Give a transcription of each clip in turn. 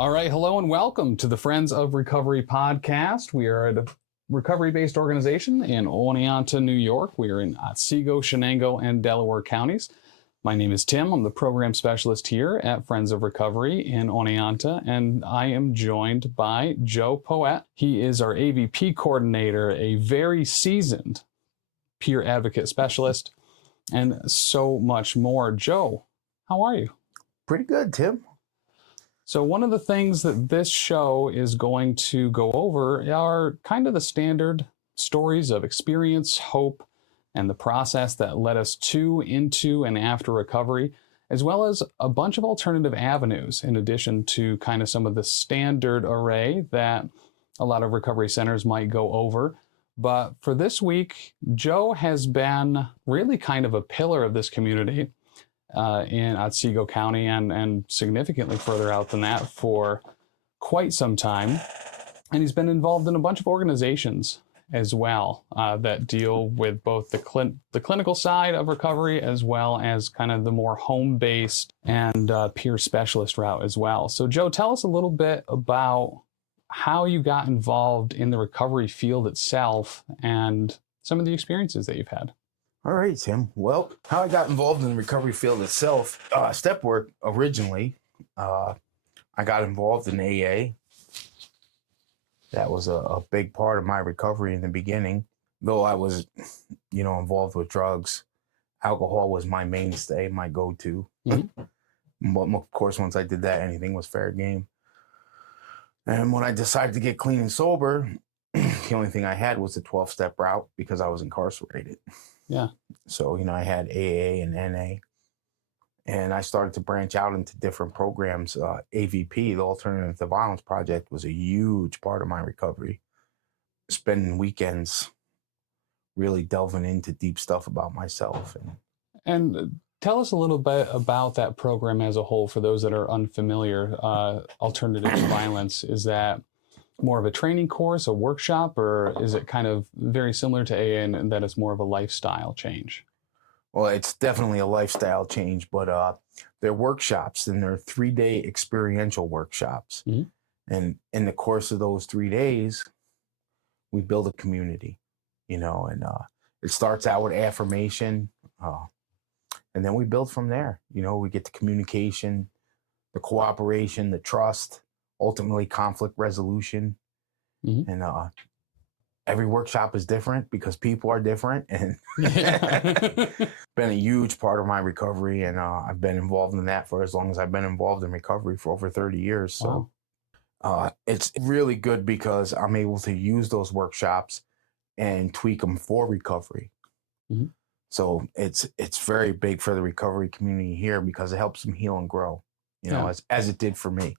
All right, hello and welcome to the Friends of Recovery podcast. We are a recovery-based organization in Oneonta, New York. We are in Otsego, Chenango, and Delaware counties. My name is Tim. I'm the program specialist here at Friends of Recovery in Oneonta, and I am joined by Joe Poet. He is our AVP coordinator, a very seasoned peer advocate specialist, and so much more. Joe, how are you? Pretty good, Tim. So one of the things that this show is going to go over are kind of the standard stories of experience, hope, and the process that led us to, into, and after recovery, as well as a bunch of alternative avenues in addition to kind of some of the standard array that a lot of recovery centers might go over. But for this week, Joe has been really kind of a pillar of this community in Otsego County and significantly further out than that for quite some time. And he's been involved in a bunch of organizations as well that deal with both the clinical side of recovery as well as kind of the more home-based and peer specialist route as well. So Joe, tell us a little bit about how you got involved in the recovery field itself and some of the experiences that you've had. All right, Tim. Well, how I got involved in the recovery field itself, step work originally. I got involved in AA. That was a big part of my recovery in the beginning. Though I was, involved with drugs, alcohol was my mainstay, my go-to. Mm-hmm. But of course, once I did that, anything was fair game. And when I decided to get clean and sober, the only thing I had was the 12-step route because I was incarcerated. Yeah. So, I had AA and NA, and I started to branch out into different programs. AVP, the Alternative to Violence Project, was a huge part of my recovery. Spending weekends really delving into deep stuff about myself. And tell us a little bit about that program as a whole for those that are unfamiliar. Alternative to Violence, is that more of a training course, a workshop, or is it kind of very similar to AA and that it's more of a lifestyle change? Well, it's definitely a lifestyle change, but they're workshops, and they're 3-day experiential workshops. Mm-hmm. And in the course of those 3 days, we build a community, and it starts out with affirmation, and then we build from there. We get the communication, the cooperation, the trust, ultimately conflict resolution. Mm-hmm. And every workshop is different because people are different, and been a huge part of my recovery, and I've been involved in that for as long as I've been involved in recovery, for over 30 years. So it's really good because I'm able to use those workshops and tweak them for recovery. Mm-hmm. So it's very big for the recovery community here because it helps them heal and grow, as it did for me.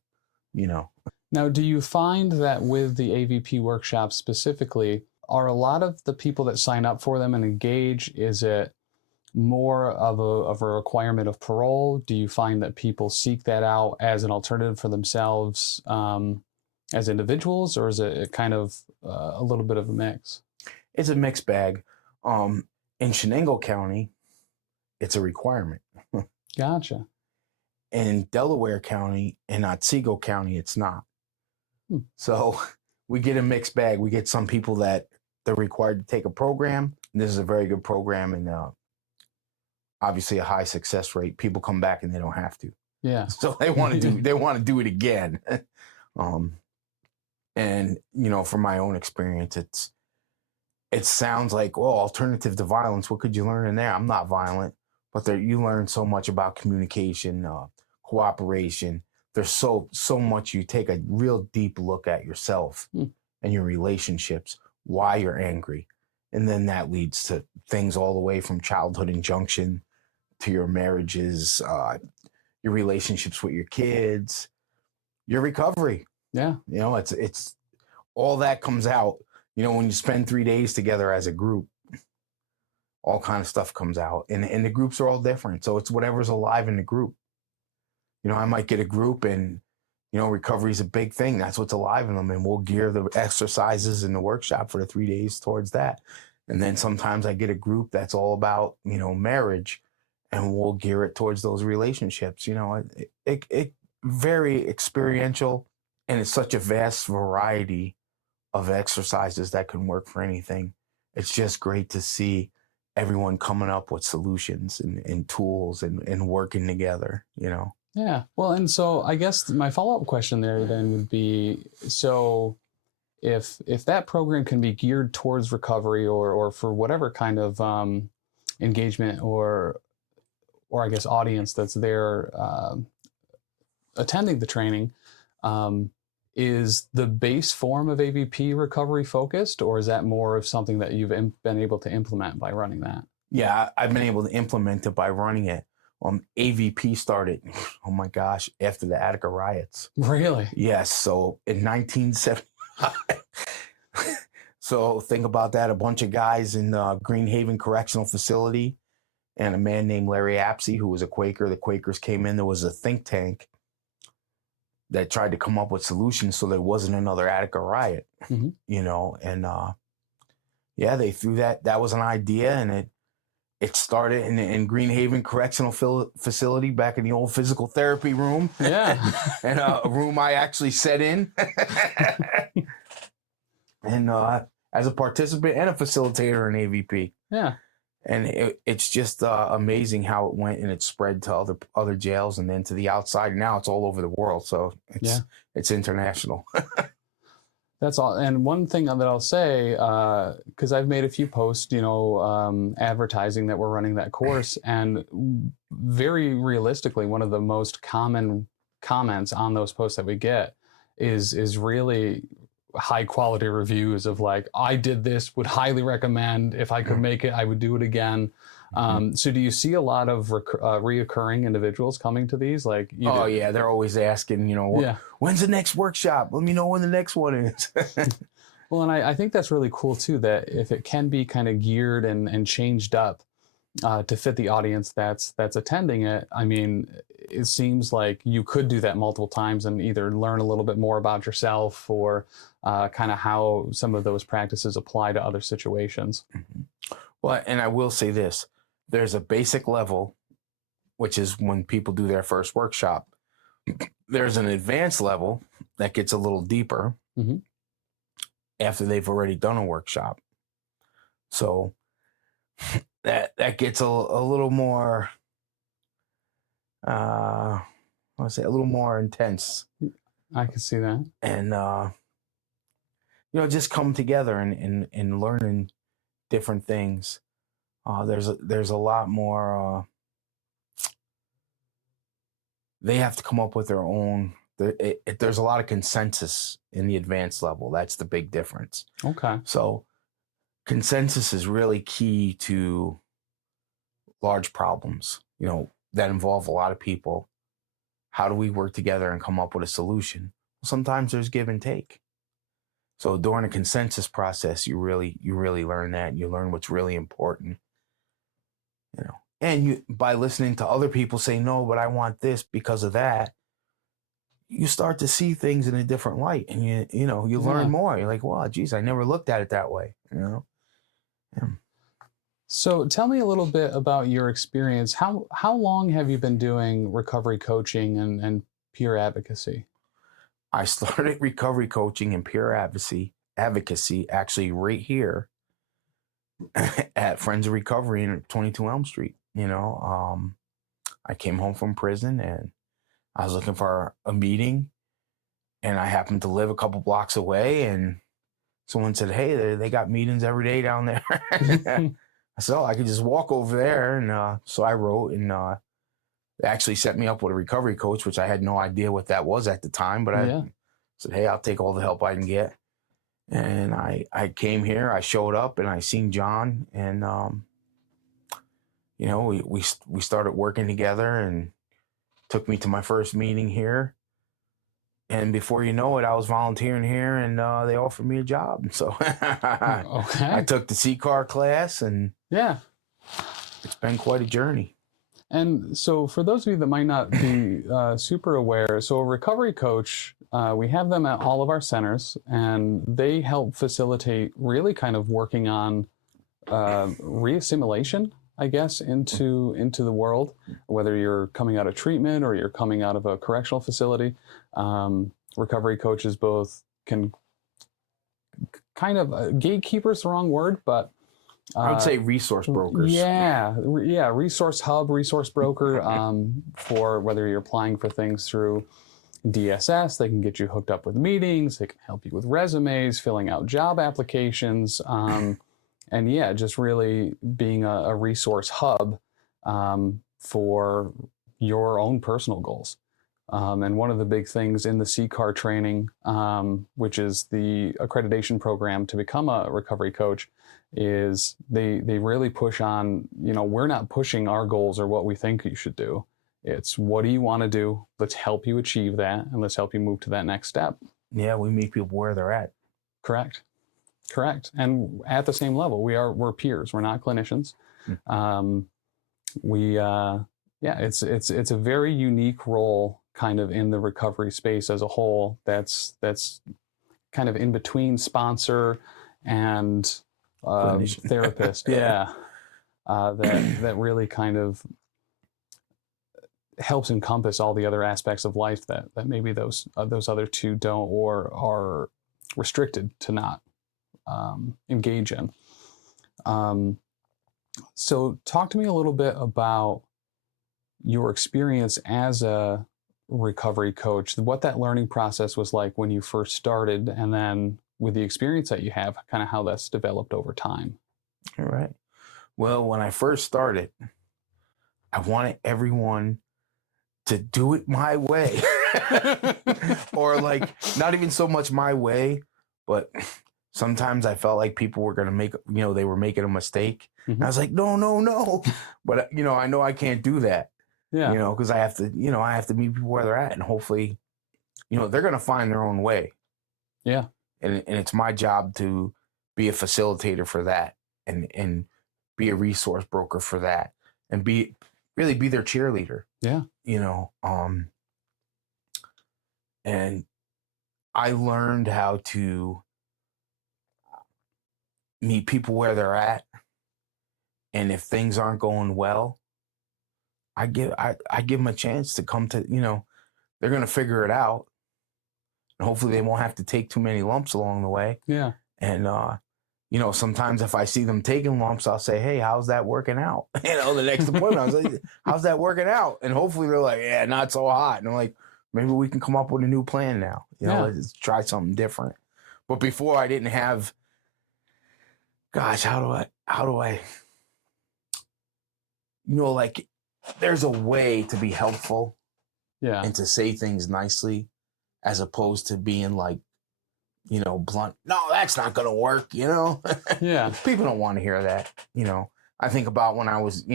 Now, do you find that with the AVP workshops specifically, are a lot of the people that sign up for them and engage, is it more of a requirement of parole? Do you find that people seek that out as an alternative for themselves as individuals, or is it kind of a little bit of a mix? It's a mixed bag. In Chenango County, it's a requirement. Gotcha. In Delaware County and Otsego County, it's not. So we get a mixed bag. We get some people that they're required to take a program. And this is a very good program, and obviously a high success rate. People come back and they don't have to. Yeah. So they want to do it again. And from my own experience, it sounds like, well, alternative to violence. What could you learn in there? I'm not violent, but you learn so much about communication, cooperation. There's so much. You take a real deep look at yourself and your relationships, why you're angry. And then that leads to things all the way from childhood injunction to your marriages, your relationships with your kids, your recovery. Yeah. It's all that comes out, when you spend 3 days together as a group, all kind of stuff comes out, and the groups are all different. So it's whatever's alive in the group. I might get a group and, recovery is a big thing. That's what's alive in them. And we'll gear the exercises in the workshop for the 3 days towards that. And then sometimes I get a group that's all about, marriage, and we'll gear it towards those relationships. It very experiential. And it's such a vast variety of exercises that can work for anything. It's just great to see everyone coming up with solutions and tools and working together, you know. Yeah. Well, and so I guess my follow-up question there then would be, so if that program can be geared towards recovery or for whatever kind of engagement or I guess audience that's there attending the training, is the base form of AVP recovery focused, or is that more of something that you've been able to implement by running that? Yeah, I've been able to implement it by running it. AVP started, oh my gosh, after the Attica riots. Really? Yes. So in 1975. So think about that. A bunch of guys in Greenhaven Correctional Facility and a man named Larry Apsey, who was a Quaker. The Quakers came in. There was a think tank that tried to come up with solutions so there wasn't another Attica riot, you know, and yeah, they threw that. That was an idea, and it started in Greenhaven Correctional Facility back in the old physical therapy room. Yeah. And a room I actually sat in. And as a participant and a facilitator in AVP. Yeah. And it's just amazing how it went, and it spread to other jails and then to the outside. Now it's all over the world, so it's international. That's all. And one thing that I'll say, because I've made a few posts, you know, advertising that we're running that course, and very realistically, one of the most common comments on those posts that we get is really high quality reviews of like, I did this, would highly recommend. If I could make it, I would do it again. So do you see a lot of reoccurring individuals coming to these? Like, oh yeah, they're always asking, you know, when's the next workshop? Let me know when the next one is. Well, and I think that's really cool too, that if it can be kind of geared and changed up to fit the audience that's attending it, I mean, it seems like you could do that multiple times and either learn a little bit more about yourself or kind of how some of those practices apply to other situations. Well, and I will say this, there's a basic level, which is when people do their first workshop. There's an advanced level that gets a little deeper after they've already done a workshop. So that gets a little more, I want to say a little more intense. I can see that. And, you know, just come together and learning different things. There's a lot more, they have to come up with their own, there's a lot of consensus in the advanced level. That's the big difference. Okay. So consensus is really key to large problems, you know, that involve a lot of people. How do we work together and come up with a solution? Sometimes there's give and take. So during a consensus process, you really learn that. You learn what's really important, you know. And you, by listening to other people say, no, but I want this because of that, you start to see things in a different light, and you learn more. You're like, wow, geez, I never looked at it that way, you know. Yeah. So tell me a little bit about your experience. How long have you been doing recovery coaching and peer advocacy? I started recovery coaching and peer advocacy actually right here at Friends of Recovery in 22 Elm Street. You know, I came home from prison and I was looking for a meeting, and I happened to live a couple blocks away, and someone said, hey, they got meetings every day down there. I said, oh, I could just walk over there. And so I wrote, and they actually set me up with a recovery coach, which I had no idea what that was at the time. But I said, hey, I'll take all the help I can get. And I came here, I showed up, and I seen John. And, you know, we started working together, and took me to my first meeting here. And before you know it, I was volunteering here, and they offered me a job. So I took the C-car class, and it's been quite a journey. And so for those of you that might not be super aware, so a recovery coach, we have them at all of our centers, and they help facilitate really kind of working on reassimilation, I guess, into the world, whether you're coming out of treatment or you're coming out of a correctional facility. recovery coaches both can kind of gatekeeper's the wrong word, but I would say resource brokers. Yeah, resource hub, resource broker, for whether you're applying for things through DSS. They can get you hooked up with meetings. They can help you with resumes, filling out job applications, and yeah, just really being a resource hub for your own personal goals. And one of the big things in the CCAR training, which is the accreditation program to become a recovery coach, is they really push on, we're not pushing our goals or what we think you should do. It's what do you want to do? Let's help you achieve that, and let's help you move to that next step. Yeah, we meet people where they're at. Correct. And at the same level, we're peers. We're not clinicians. It's a very unique role kind of in the recovery space as a whole. That's kind of in between sponsor and therapist. Yeah. That really kind of helps encompass all the other aspects of life that maybe those other two don't, or are restricted to not engage in. So talk to me a little bit about your experience as a recovery coach, what that learning process was like when you first started, and then with the experience that you have, kind of how that's developed over time. All right. Well, when I first started, I wanted everyone to do it my way. Or like, not even so much my way, but sometimes I felt like people were going to make, they were making a mistake. Mm-hmm. And I was like, no. But, I know I can't do that. Yeah. Because I have to meet people where they're at, and hopefully, they're going to find their own way. Yeah. And it's my job to be a facilitator for that, and be a resource broker for that, and really be their cheerleader. Yeah. And I learned how to meet people where they're at. And if things aren't going well, I give them a chance to come to, they're going to figure it out. And hopefully they won't have to take too many lumps along the way. Yeah. And, sometimes if I see them taking lumps, I'll say, hey, how's that working out? The next appointment, I was like, how's that working out? And hopefully they're like, yeah, not so hot. And I'm like, maybe we can come up with a new plan now. Let's try something different. But before, I didn't have, gosh, how do I, like, there's a way to be helpful, and to say things nicely, as opposed to being like, blunt. No, that's not going to work. Yeah. People don't want to hear that. I think about when I was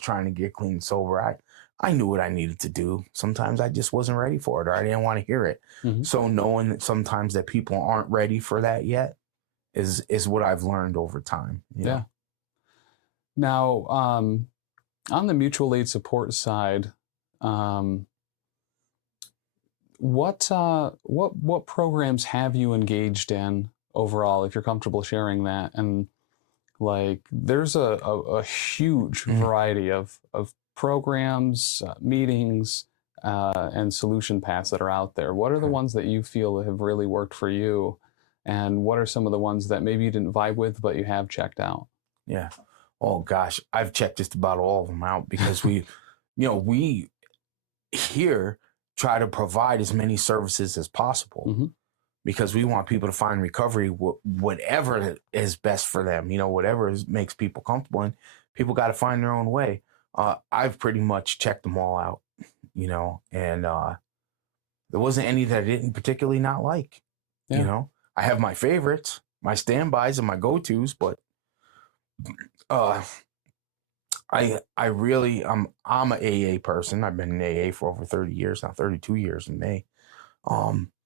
trying to get clean and sober, I knew what I needed to do. Sometimes I just wasn't ready for it, or I didn't want to hear it. Mm-hmm. So knowing that sometimes that people aren't ready for that yet is what I've learned over time. Yeah. Now, on the mutual aid support side, what programs have you engaged in overall, if you're comfortable sharing that? And like, there's a huge variety of programs, meetings, and solution paths that are out there. What are the ones that you feel have really worked for you? And what are some of the ones that maybe you didn't vibe with, but you have checked out? Yeah. Oh gosh, I've checked just about all of them out, because we here try to provide as many services as possible, mm-hmm. because we want people to find recovery, whatever is best for them, whatever makes people comfortable, and people got to find their own way. I've pretty much checked them all out, and there wasn't any that I didn't particularly not like. Yeah. I have my favorites, my standbys, and my go-tos, but I really, I'm an AA person. I've been in AA for over 30 years now, 32 years in May.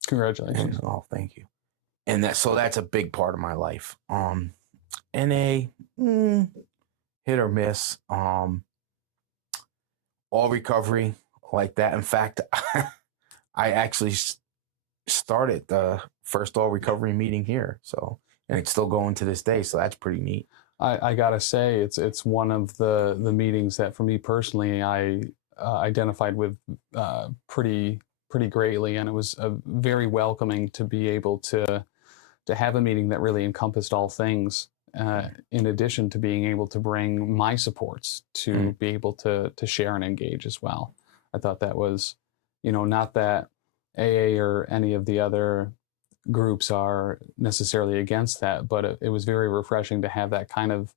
Congratulations. Oh, thank you. And that's a big part of my life. NA, hit or miss. All recovery like that. In fact, I actually started the first all recovery meeting here. And it's still going to this day. So that's pretty neat. I gotta say, it's one of the meetings that, for me personally, I identified with pretty pretty greatly, and it was very welcoming to be able to have a meeting that really encompassed all things. In addition to being able to bring my supports to be able to share and engage as well. I thought that was, not that AA or any of the other groups are necessarily against that, but it was very refreshing to have that kind of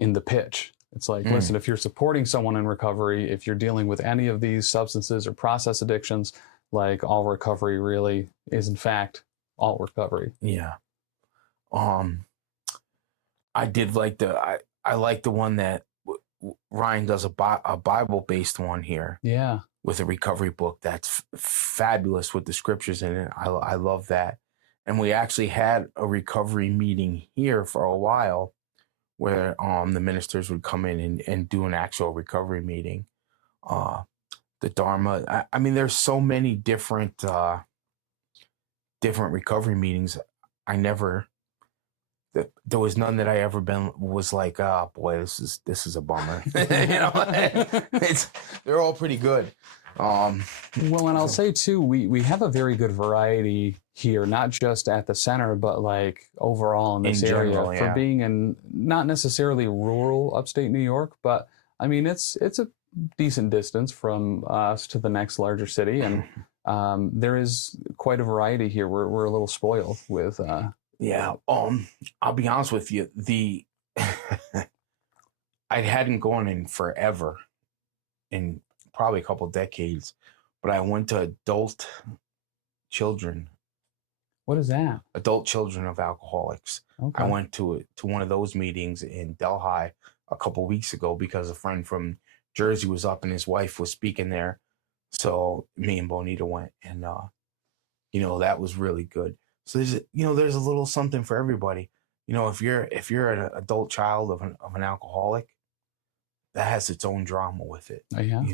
in the pitch. It's like, listen, if you're supporting someone in recovery, if you're dealing with any of these substances or process addictions, like, all recovery really is in fact all recovery. Yeah. I did like I like the one that Ryan does, a Bible based one here. Yeah. With a recovery book that's fabulous with the scriptures in it. I love that. And we actually had a recovery meeting here for a while where the ministers would come in and do an actual recovery meeting. The Dharma. I mean, there's so many different recovery meetings. There was none that I ever was like, oh boy, this is a bummer. They're all pretty good. Well, and I'll say too, we have a very good variety here, not just at the center, but like overall in this area, general, for being in not necessarily rural upstate New York, but I mean, it's a decent distance from us to the next larger city. And there is quite a variety here. We're a little spoiled with, yeah. I'll be honest with you. I hadn't gone in forever, in probably a couple decades, but I went to adult children. What is that? Adult children of alcoholics. Okay. I went to one of those meetings in Delhi a couple weeks ago because a friend from Jersey was up and his wife was speaking there. So me and Bonita went, and that was really good. So there's a little something for everybody. If you're an adult child of an alcoholic, that has its own drama with it. Oh, yeah.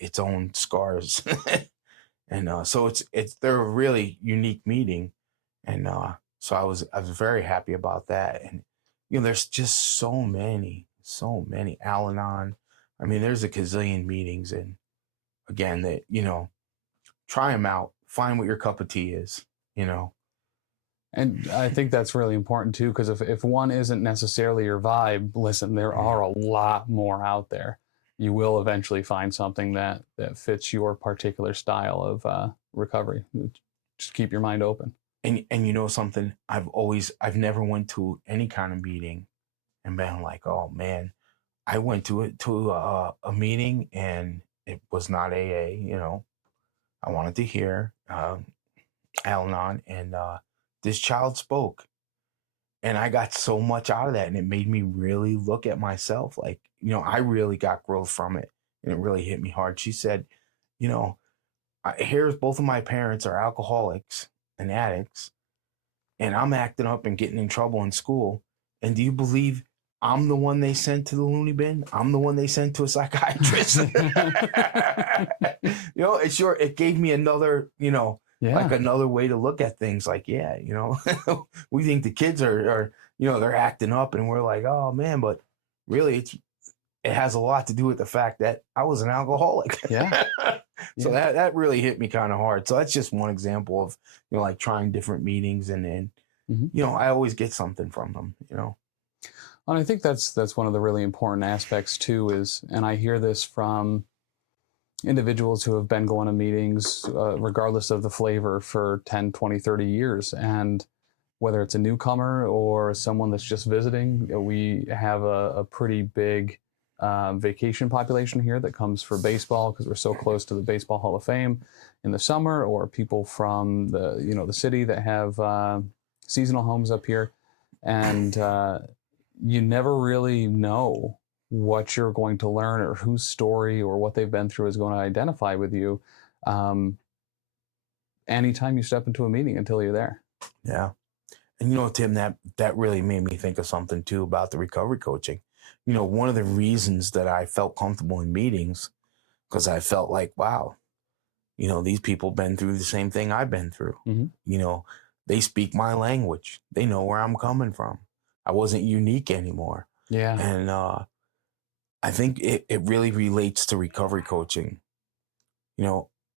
Its own scars. And so they're a really unique meeting. And so I was very happy about that. And there's just so many Al-Anon. I mean, there's a gazillion meetings, and again, that try them out, find what your cup of tea is. And I think that's really important too, because if one isn't necessarily your vibe, listen, there are a lot more out there. You will eventually find something that fits your particular style of recovery. Just keep your mind open. And something, I've never went to any kind of meeting and been like, oh man, I went to a meeting and it was not AA. I wanted to hear Al-Anon, and this child spoke, and I got so much out of that, and it made me really look at myself. Like, I really got growth from it, and it really hit me hard. She said, here's both of my parents are alcoholics and addicts, and I'm acting up and getting in trouble in school. And do you believe I'm the one they sent to the loony bin? I'm the one they sent to a psychiatrist. It gave me another, like another way to look at things. Like, yeah, we think the kids are they're acting up, and we're like, oh man, but really it has a lot to do with the fact that I was an alcoholic. Yeah. So that really hit me kind of hard. So that's just one example of, like trying different meetings, and I always get something from them, And I think that's one of the really important aspects too, and I hear this from individuals who have been going to meetings, regardless of the flavor, for 10, 20, 30 years. And whether it's a newcomer or someone that's just visiting, we have a pretty big vacation population here that comes for baseball because we're so close to the Baseball Hall of Fame in the summer, or people from the city that have seasonal homes up here. And you never really know what you're going to learn or whose story or what they've been through is going to identify with you anytime you step into a meeting until you're there. Yeah. And Tim, that really made me think of something too about the recovery coaching. One of the reasons that I felt comfortable in meetings, because I felt like, wow, these people been through the same thing I've been through. Mm-hmm. They speak my language. They know where I'm coming from. I wasn't unique anymore. Yeah. And I think it really relates to recovery coaching.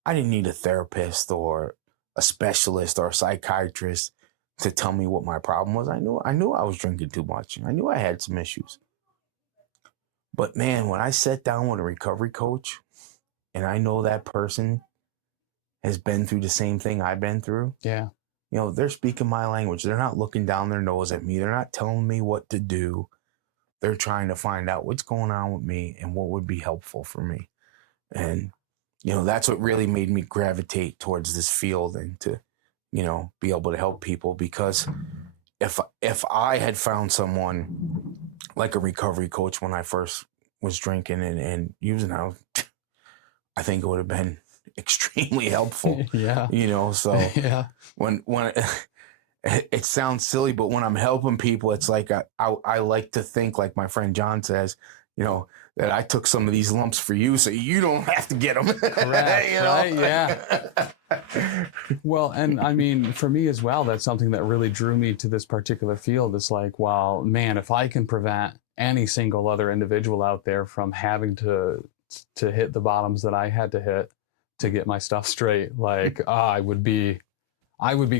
I didn't need a therapist or a specialist or a psychiatrist to tell me what my problem was. I knew I was drinking too much. I knew I had some issues. But man, when I sat down with a recovery coach and I know that person has been through the same thing I've been through, Yeah. you know, they're speaking my language. They're not looking down their nose at me. They're not telling me what to do. They're trying to find out what's going on with me and what would be helpful for me. And, you know, that's what really made me gravitate towards this field and to, you know, be able to help people. Because if I had found someone like a recovery coach when I first was drinking and using, I think it would have been extremely helpful. Yeah. You know, so Yeah. when it sounds silly, but when I'm helping people, it's like I like to think, like my friend John says, you know, that I took some of these lumps for you so you don't have to get them. Correct, You know? right? Yeah. Well, and I mean, for me as well, that's something that really drew me to this particular field. It's like, well, man, if I can prevent any single other individual out there from having to hit the bottoms that I had to hit to get my stuff straight, like I would be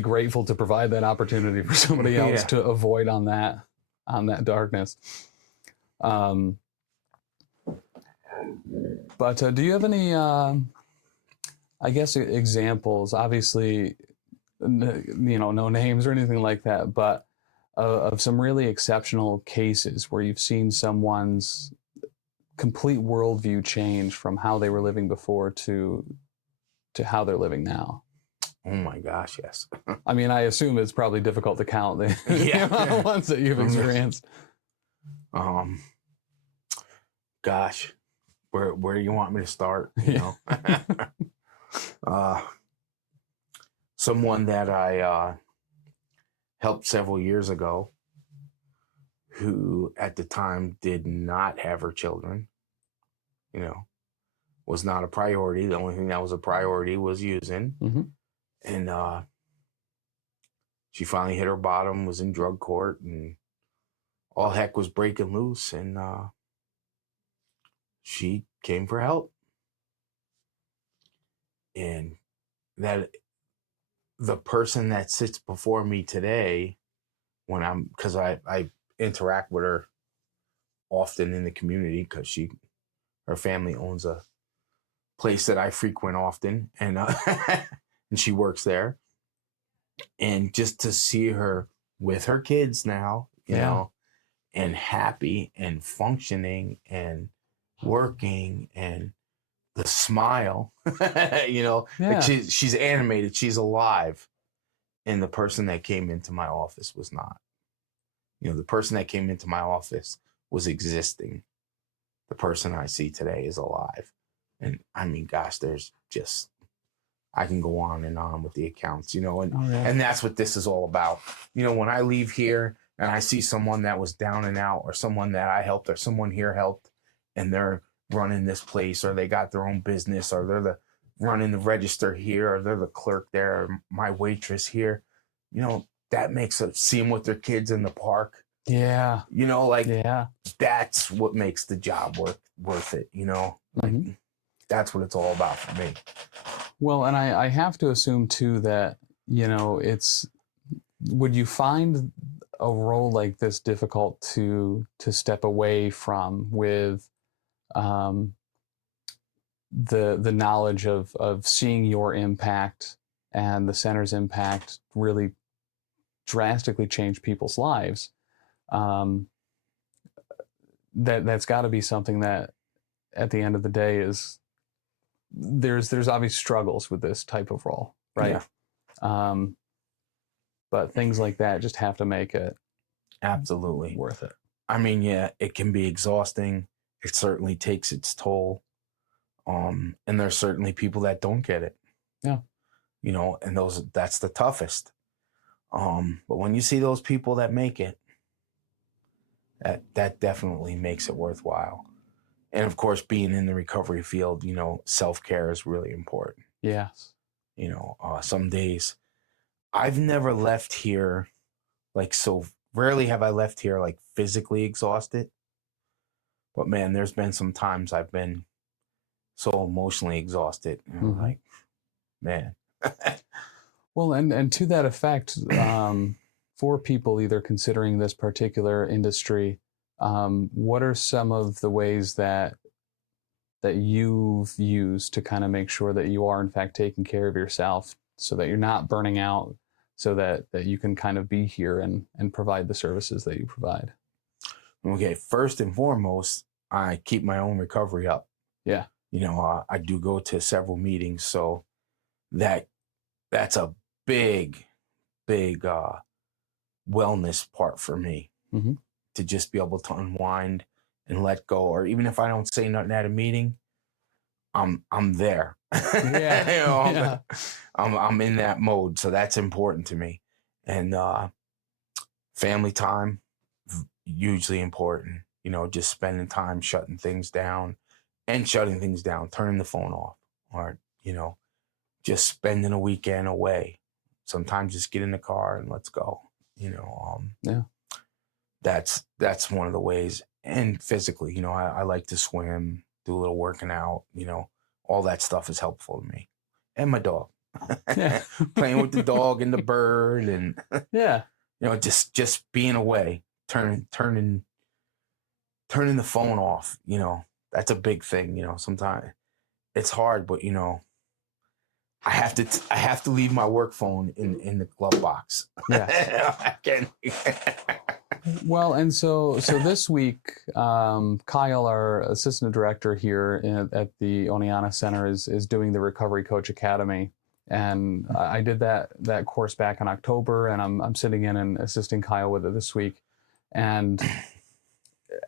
grateful to provide that opportunity for somebody else Yeah. to avoid on that darkness. But do you have any, I guess, examples? Obviously, you know, no names or anything like that, but of some really exceptional cases where you've seen someone's complete worldview change from how they were living before to how they're living now. Oh my gosh, yes. I mean, I assume it's probably difficult to count the ones that you've experienced. Gosh, where do you want me to start? You know, someone that I helped several years ago, who at the time did not have her children, you know, was not a priority. The only thing that was a priority was using. Mm-hmm. And she finally hit her bottom, was in drug court, and all heck was breaking loose. And she came for help. And that the person that sits before me today, because I interact with her often in the community, because her family owns a place that I frequent often, and and she works there. And just to see her with her kids now, you know, and happy and functioning and working, and the smile, you know, like she's animated, she's alive. And the person that came into my office was not. You know, the person that came into my office was existing. The person I see today is alive. And I mean, gosh, there's just, I can go on and on with the accounts, you know, and that's what this is all about. You know, when I leave here and I see someone that was down and out, or someone that I helped, or someone here helped, and they're running this place, or they got their own business, or they're running the register here, or they're the clerk there, or my waitress here, you know, that makes it, see them with their kids in the park. Yeah. You know, like, that's what makes the job worth it, you know? Like, that's what it's all about for me. Well, and I have to assume too that, you know, would you find a role like this difficult to step away from, with the knowledge of seeing your impact and the center's impact really drastically change people's lives? That's got to be something that at the end of the day is, there's obvious struggles with this type of role, right? Yeah. But things like that just have to make it absolutely worth it. I mean, yeah, it can be exhausting. It certainly takes its toll. And there's certainly people that don't get it. Yeah. You know, and that's the toughest. But when you see those people that make it, that definitely makes it worthwhile. And of course, being in the recovery field, you know, self-care is really important. Yes. You know, some days I've never left here, like, so rarely have I left here like physically exhausted. But man, there's been some times I've been so emotionally exhausted. You know, like, man. Well, and to that effect, for people either considering this particular industry, what are some of the ways that you've used to kind of make sure that you are in fact taking care of yourself, so that you're not burning out, so that you can kind of be here and provide the services that you provide? Okay, first and foremost, I keep my own recovery up. Yeah. I do go to several meetings, so that's a big wellness part for me, Mm-hmm. to just be able to unwind and let go. Or even if I don't say nothing at a meeting, I'm there. Yeah. Yeah. I'm in that mode, so that's important to me. And family time, hugely important. Just spending time shutting things down, turning the phone off, or just spending a weekend away. Sometimes just get in the car and let's go. Yeah. That's one of the ways. And physically, I like to swim, do a little working out. All that stuff is helpful to me, and my dog. Yeah. Playing with the dog and the bird, and Yeah. just being away, turning the phone off. That's a big thing. Sometimes it's hard, but I have to leave my work phone in the glove box. Yeah. I can't. Well, and so this week, Kyle, our assistant director here at the Oneonta Center, is doing the Recovery Coach Academy, and I did that course back in October, and I'm sitting in and assisting Kyle with it this week, and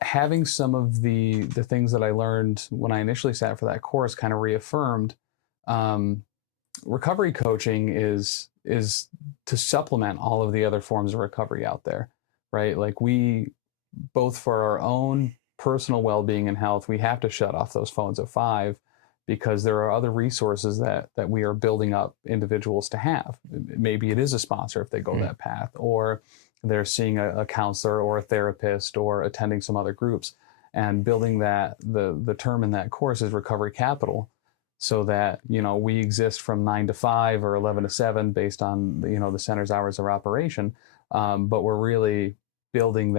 having some of the things that I learned when I initially sat for that course kind of reaffirmed. Recovery coaching is to supplement all of the other forms of recovery out there, right? Like, we both, for our own personal well-being and health, we have to shut off those phones at 5, because there are other resources that we are building up individuals to have. Maybe it is a sponsor if they go that path, or they're seeing a counselor or a therapist or attending some other groups, and building that. The term in that course is recovery capital, so that we exist from 9 to 5 or 11 to 7 based on the center's hours of operation, but we're really building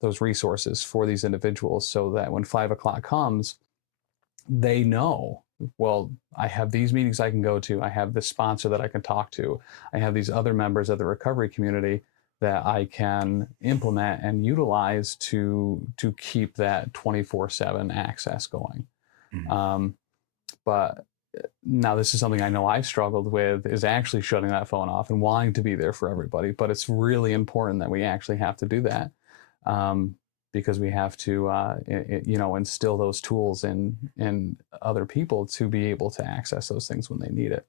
those resources for these individuals, so that when 5 o'clock comes, they know, well, I have these meetings I can go to, I have this sponsor that I can talk to, I have these other members of the recovery community that I can implement and utilize to keep that 24/7 access going. But now, this is something I know I've struggled with, is actually shutting that phone off and wanting to be there for everybody. But it's really important that we actually have to do that, because we have to, instill those tools in other people to be able to access those things when they need it.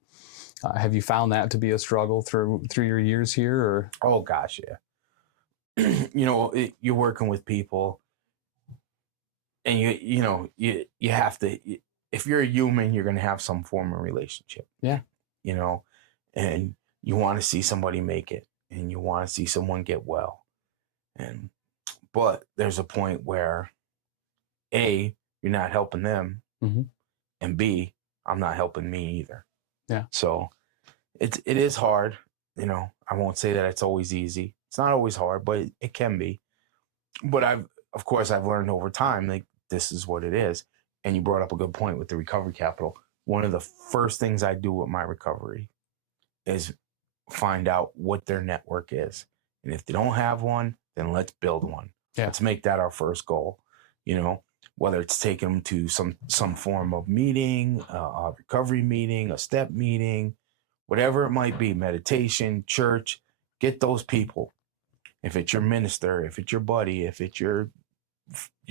Have you found that to be a struggle through your years here? Or? Oh gosh, yeah. You're working with people, and you have to. If you're a human, you're going to have some form of relationship. Yeah. And you want to see somebody make it, and you want to see someone get well. But there's a point where A, you're not helping them, and B, I'm not helping me either. Yeah. So it is hard. I won't say that it's always easy. It's not always hard, but it can be. But I've learned over time, like, this is what it is. And you brought up a good point with the recovery capital. One of the first things I do with my recovery is find out what their network is. And if they don't have one, then let's build one. Yeah. Let's make that our first goal. Whether it's taking them to some form of meeting, a recovery meeting, a step meeting, whatever it might be, meditation, church, get those people. If it's your minister, if it's your buddy, if it's your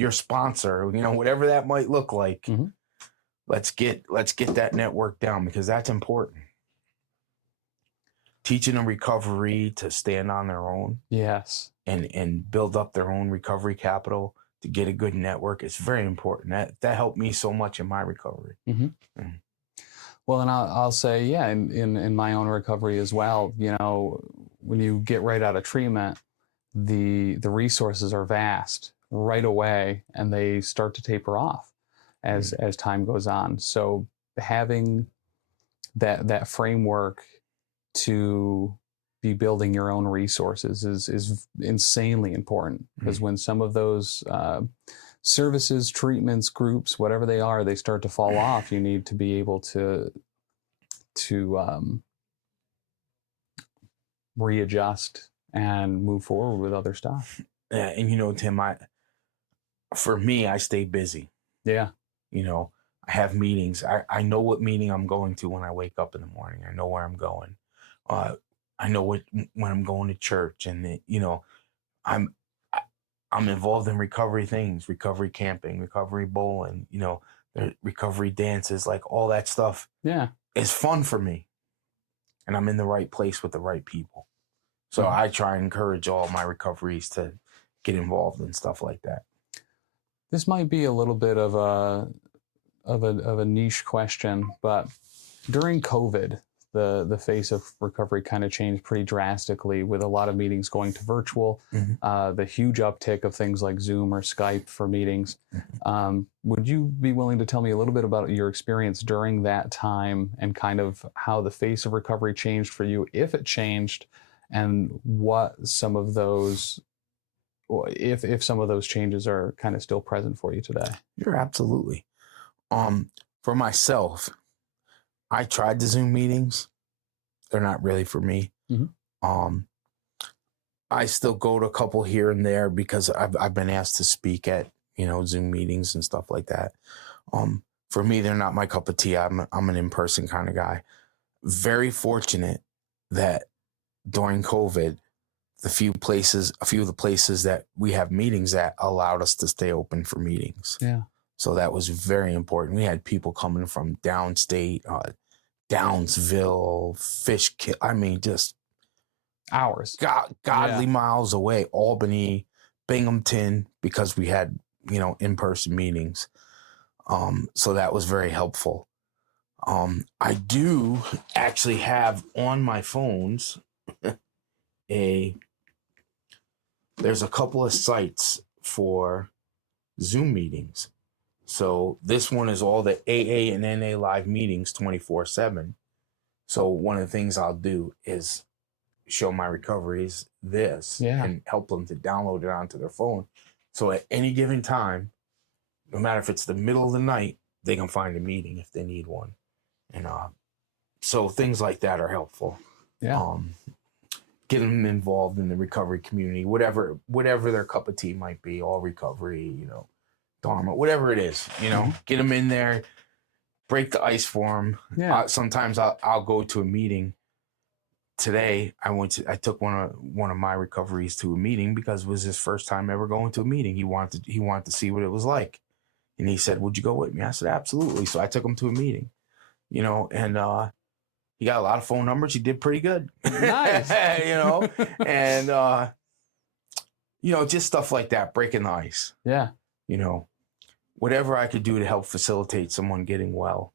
sponsor, whatever that might look like, let's get that network down, because that's important. Teaching them recovery to stand on their own. Yes. And build up their own recovery capital to get a good network. It's very important. That helped me so much in my recovery. Well, and I'll say, yeah, in my own recovery as well, when you get right out of treatment, the resources are vast right away, and they start to taper off as time goes on. So having that framework to be building your own resources is insanely important, because when some of those services, treatments, groups, whatever they are, they start to fall off, you need to be able to readjust and move forward with other stuff. Yeah, and Tim, for me, I stay busy. Yeah. I have meetings. I know what meeting I'm going to when I wake up in the morning. I know where I'm going. I know when I'm going to church, and I'm involved in recovery things, recovery camping, recovery bowling, recovery dances, like all that stuff. Yeah. Is fun for me, and I'm in the right place with the right people. So I try and encourage all my recoveries to get involved in stuff like that. This might be a little bit of a niche question, but during COVID, the face of recovery kind of changed pretty drastically, with a lot of meetings going to virtual, the huge uptick of things like Zoom or Skype for meetings. Would you be willing to tell me a little bit about your experience during that time, and kind of how the face of recovery changed for you, if it changed, and what some of those, if some of those changes are kind of still present for you today? Sure, absolutely. For myself, I tried the Zoom meetings. They're not really for me. I still go to a couple here and there because I've been asked to speak at Zoom meetings and stuff like that. For me, they're not my cup of tea. I'm an in-person kind of guy. Very fortunate that during COVID, a few of the places that we have meetings at allowed us to stay open for meetings. Yeah. So that was very important. We had people coming from downstate, Downsville, Fishkill. I mean, just hours, godly miles away. Albany, Binghamton, because we had in-person meetings. So that was very helpful. I do actually have on my phones there's a couple of sites for Zoom meetings. So this one is all the AA and NA live meetings 24/7. So one of the things I'll do is show my recoveries and help them to download it onto their phone. So at any given time, no matter if it's the middle of the night, they can find a meeting if they need one. And so things like that are helpful. Yeah. Get them involved in the recovery community, whatever their cup of tea might be, all recovery, Dharma, whatever it is, get them in there, break the ice for them. Yeah. Sometimes I'll go to a meeting. Today, I took one of my recoveries to a meeting because it was his first time ever going to a meeting. He wanted to see what it was like. And he said, "Would you go with me?" I said, "Absolutely." So I took him to a meeting, and he got a lot of phone numbers. He did pretty good. Nice. And just stuff like that, breaking the ice. Yeah. Whatever I could do to help facilitate someone getting well.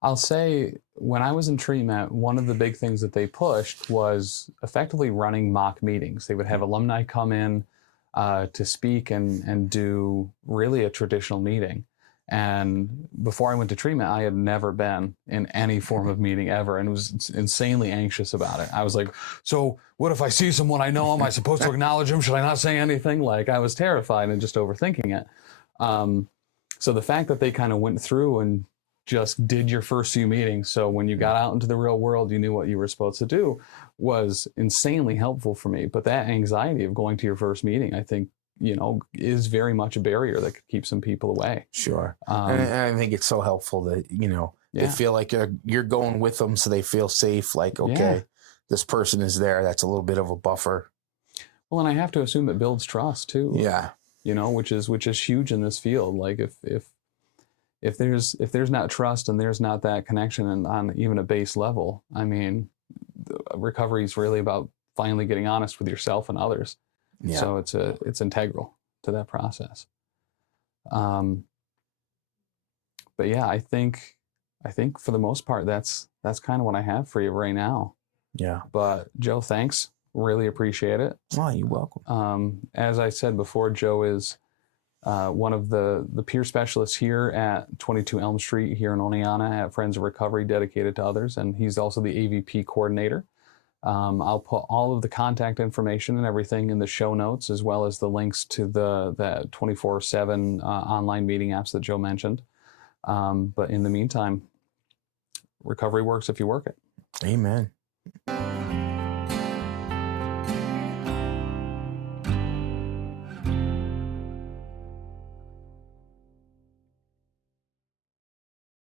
I'll say, when I was in treatment, one of the big things that they pushed was effectively running mock meetings. They would have alumni come in to speak and do really a traditional meeting. And before I went to treatment, I had never been in any form of meeting ever, and was insanely anxious about it. I was like, so what if I see someone I know? Am I supposed to acknowledge them? Should I not say anything? Like, I was terrified and just overthinking it. So the fact that they kind of went through and just did your first few meetings, so when you got out into the real world, you knew what you were supposed to do, was insanely helpful for me. But that anxiety of going to your first meeting, I think, is very much a barrier that could keep some people away. Sure. And I think it's so helpful that, they feel like you're going with them, so they feel safe. Like, okay, this person is there. That's a little bit of a buffer. Well, and I have to assume it builds trust too. Yeah. Which is huge in this field. Like, if there's not trust and there's not that connection, and on even a base level, I mean, recovery is really about finally getting honest with yourself and others. Yeah. So it's integral to that process. But yeah, I think for the most part, that's kind of what I have for you right now. Yeah. But Joe, thanks. Really appreciate it. Oh, you're welcome. As I said before, Joe is one of the peer specialists here at 22 Elm Street here in Oneonta at Friends of Recovery, dedicated to others, and he's also the AVP coordinator. I'll put all of the contact information and everything in the show notes, as well as the links to the 24/7 online meeting apps that Joe mentioned. But in the meantime, recovery works if you work it. Amen.